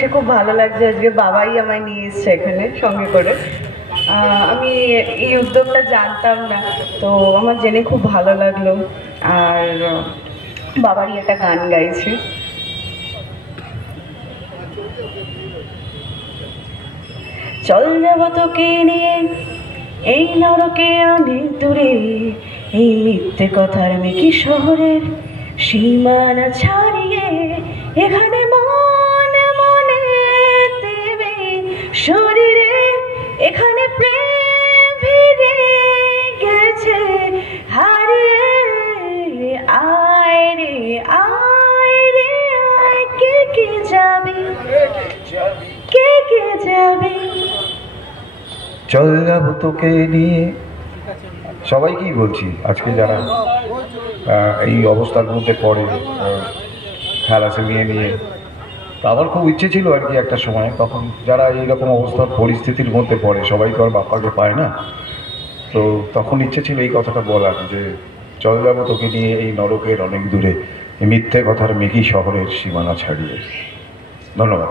এসে খুব ভালো লাগছে। আজকে বাবাই আমায় নিয়ে এসছে এখানে সঙ্গে করে। আমি এই উদ্যোগটা জানতাম না, তো আমার জেনে খুব ভালো লাগলো। আর বাবারই একটা গান গাইছে। চল যাব তোকে নিয়ে এই নরকে অনেক দূরে, এই মিথ্যে কথার মেকি শহরের সীমানা ছাড়িয়ে, এখানে মন মনে দেবে শরীরে, এখানে প্রেম ভিড়ে গেছে হারিয়ে। আয় রে আয় রে আয়, কে কে যাবে, কে কে যাবে। চল যাব তোকে নিয়ে, সবাইকেই বলছি আজকে যারা এই অবস্থার মধ্যে পড়ে থ্যালাসেমিয়া নিয়ে। আমার খুব ইচ্ছে ছিল আর কি একটা সময়, তখন যারা এইরকম অবস্থার পরিস্থিতির মধ্যে পড়ে, সবাই তো আর বাপ্পাকে পায় না, তো তখন ইচ্ছে ছিল এই কথাটা বলার যে চল যাব তোকে নিয়ে এই নরকের অনেক দূরে, এই মিথ্যে কথার মেকি শহরের সীমানা ছাড়িয়ে। ধন্যবাদ।